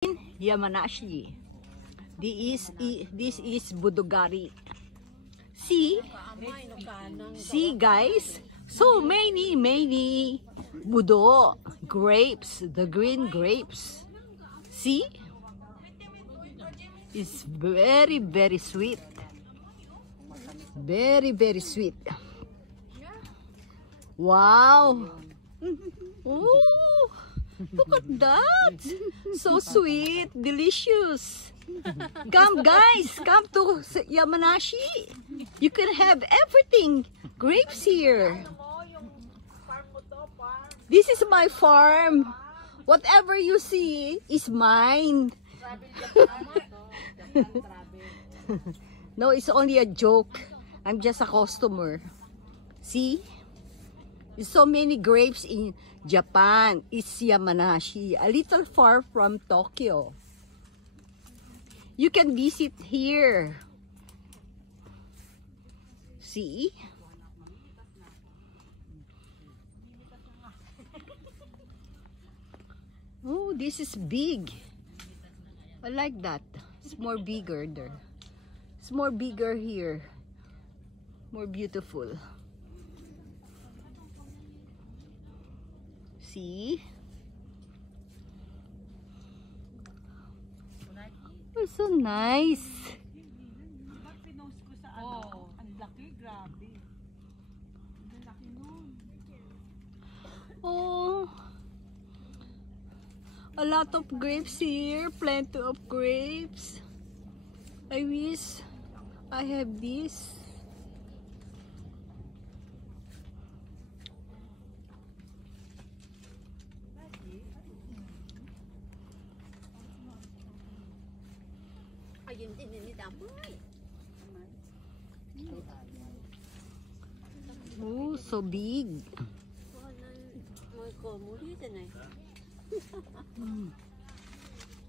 Yamanashi. This is Budogari. See guys, so many budo grapes, the green grapes. See, it's very sweet, very sweet. Wow. Ooh, look at that, so sweet, delicious. Come guys, come to Yamanashi. You can have everything. Grapes here. This is my farm. Whatever you see is mine. No, it's only a joke. I'm just a customer. See? There's so many grapes in Japan. It's Yamanashi, a little far from Tokyo. You can visit here. See? Oh, this is big. I like that. It's more bigger there. It's more bigger here. More beautiful. See? Oh, so nice. Oh, ang laki, grabe. Ang laki nun. Oh, a lot of grapes here. Plenty of grapes. I wish I have this. Ayun din ni Damoy. Oh, so big.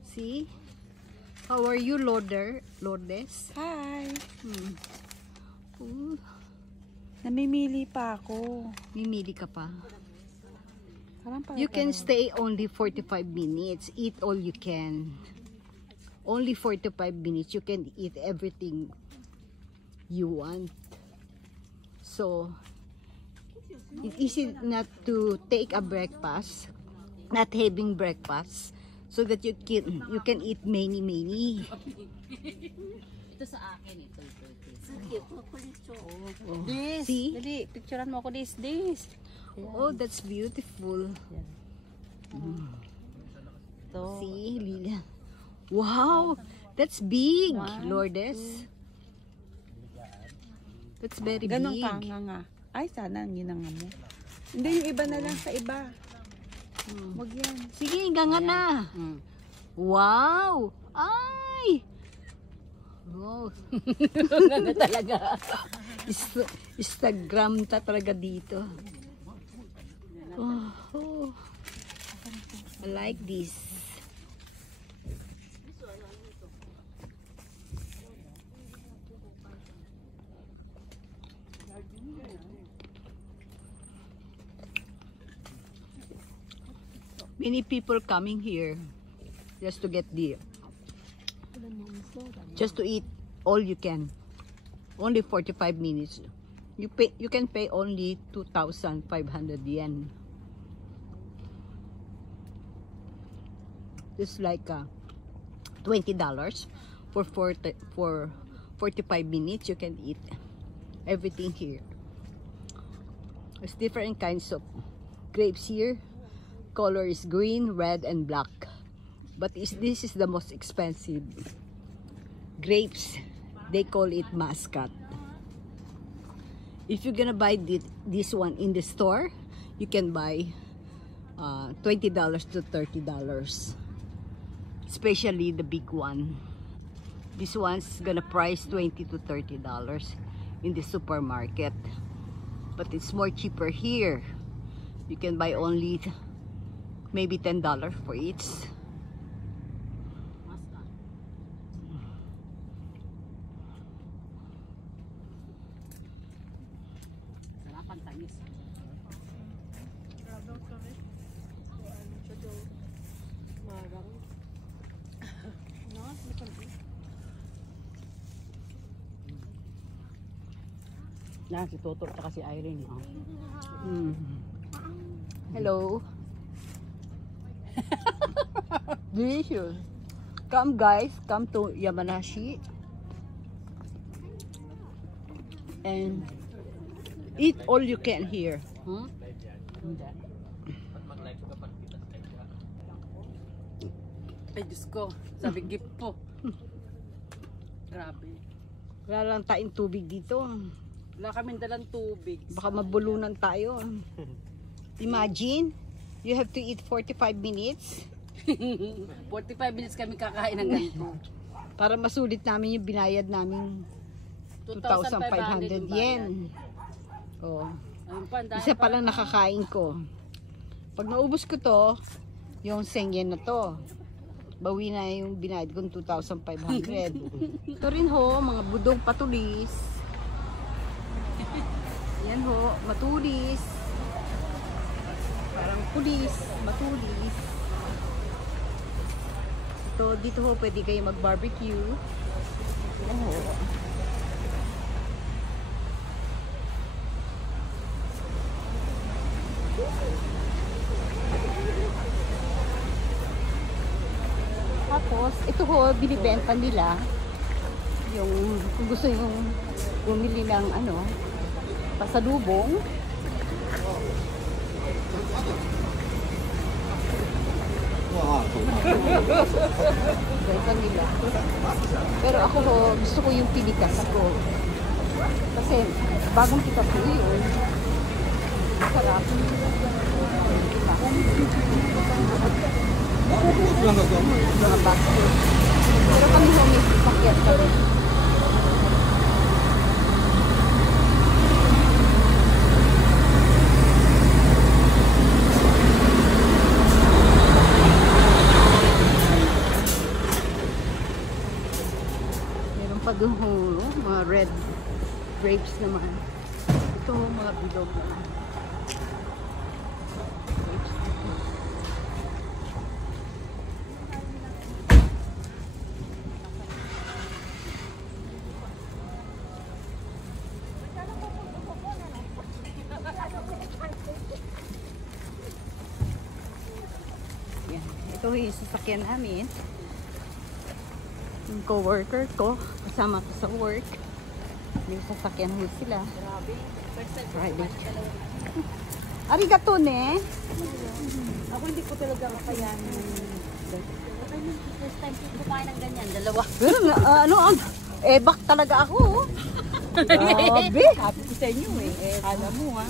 See? How are you, Lourdes? Hi. Oh, Namimili pa ako. mimili ka pa. Parang You can stay only 45 minutes. Eat all you can. Only 45 minutes. You can eat everything you want. So, it's easy not to take a breakfast, not having breakfast, so that you can eat many. Ito sa akin, ito. This. See? Dali, picturean mo ako this. Oh, that's beautiful. Ito. See, Lila. Wow, that's big, Lourdes. That's very Ganun big. ka nga. Ay, sana ang ginanga mo. Hindi, yung iba na lang sa iba. Wag yan. Sige, gangan na. Wow! Ay! Wow. Ano talaga? Instagram ta talaga dito. Oh. I like this. Many people coming here just to get just to eat all you can. Only 45 minutes. You can pay only 2,500 yen. It's like $20 for 45 minutes. You can eat everything here. There's different kinds of grapes here. Color is green, red, and black. But this is the most expensive grapes. They call it Muscat. If you're gonna buy this one in the store, you can buy $20 to $30. Especially the big one. This one's gonna price $20 to $30 in the supermarket. But it's more cheaper here. You can buy only maybe $10 for each. Sarapan, tamis. Na, si Toto at si Irene. Oh. Hello. Delicious. Come guys, come to Yamanashi and eat all you can here. Hmm? Hindi. Ay, Diyos ko. Sabi gift po. Grabe. Wala lang tayong tubig dito. Wala kaming dalang tubig. Baka mabulunan tayo. Imagine, you have to eat 45 minutes 45 minutes kami kakain ng ganito. para masulit namin yung binayad namin 2,500 yen. Oh. Ayun pa, dahil Isa pa lang nakakain ko. Pag naubos ko to, yung 100 yen na to. Bawi na yung binayad kong 2,500. Ito rin ho, mga budong patulis. Yan ho, matulis. Parang pulis, matulis. Ito, dito ho, pwede kayo mag-barbecue. Yan ho. Tapos, ito ho, binibenta nila yung, kung gusto yung bumili ng ano, pasalubong. Benta nila. Pero ako ho, gusto ko yung pinikas ko. Kasi, bagong pikas ko yun. Masarap. Mga basket. Pero kami ho, may pakyat kami. Meron pa doon ho, mga red grapes naman. Ito ho, mga bilog naman. Yan. Ito yung sasakyan namin. Yung co-worker ko, kasama ko sa work. May sasakyan ho sila. Grabe. First time Private. Arigato ne. Ako hindi ko talaga kakayanin. First time ko kumain ng ganyan. Dalawa. Pero bak talaga ako. Oh. Grabe. Sabi ko sa inyo eh. Alam mo ha.